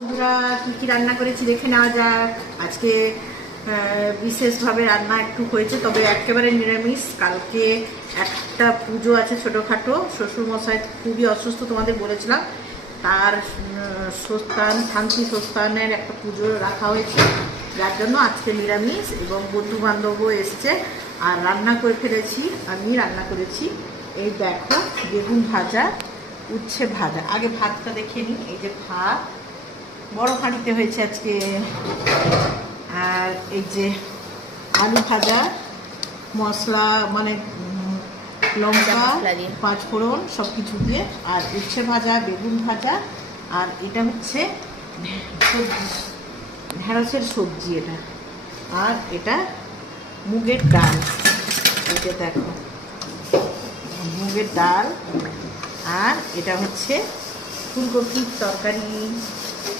বন্ধুরা, কী কী রান্না করেছি দেখে নেওয়া যাক। আজকে বিশেষভাবে রান্না একটু হয়েছে, তবে একেবারে নিরামিষ। কালকে একটা পুজো আছে ছোটোখাটো। শ্বশুরমশাই খুবই অসুস্থ তোমাদের বলেছিলাম। তার স্বস্থান শান্তি স্বস্থানের একটা পুজো রাখা হয়েছে। যার জন্য আজকে নিরামিষ এবং বন্ধু বান্ধবও এসছে। আর রান্না করে ফেলেছি আমি রান্না করেছি। এই দেখো, বেগুন ভাজা, উচ্ছে ভাজা। আগে ভাতটা দেখে নিই। এই যে ভাত বড় হাঁড়িতে হয়েছে আজকে আর এই যে আলু ভাজা মশলা মানে লঙ্কা মশলা দিয়ে। পাঁচ ফোড়ন সব কিছু দিয়ে আর উচ্ছে ভাজা বেগুন ভাজা আর এটা হচ্ছে সবজি ঢেঁড়সের সবজি এটা। আর এটা মুগের ডাল। এটা দেখো মুগের ডাল। আর এটা হচ্ছে ফুলকপির তরকারি।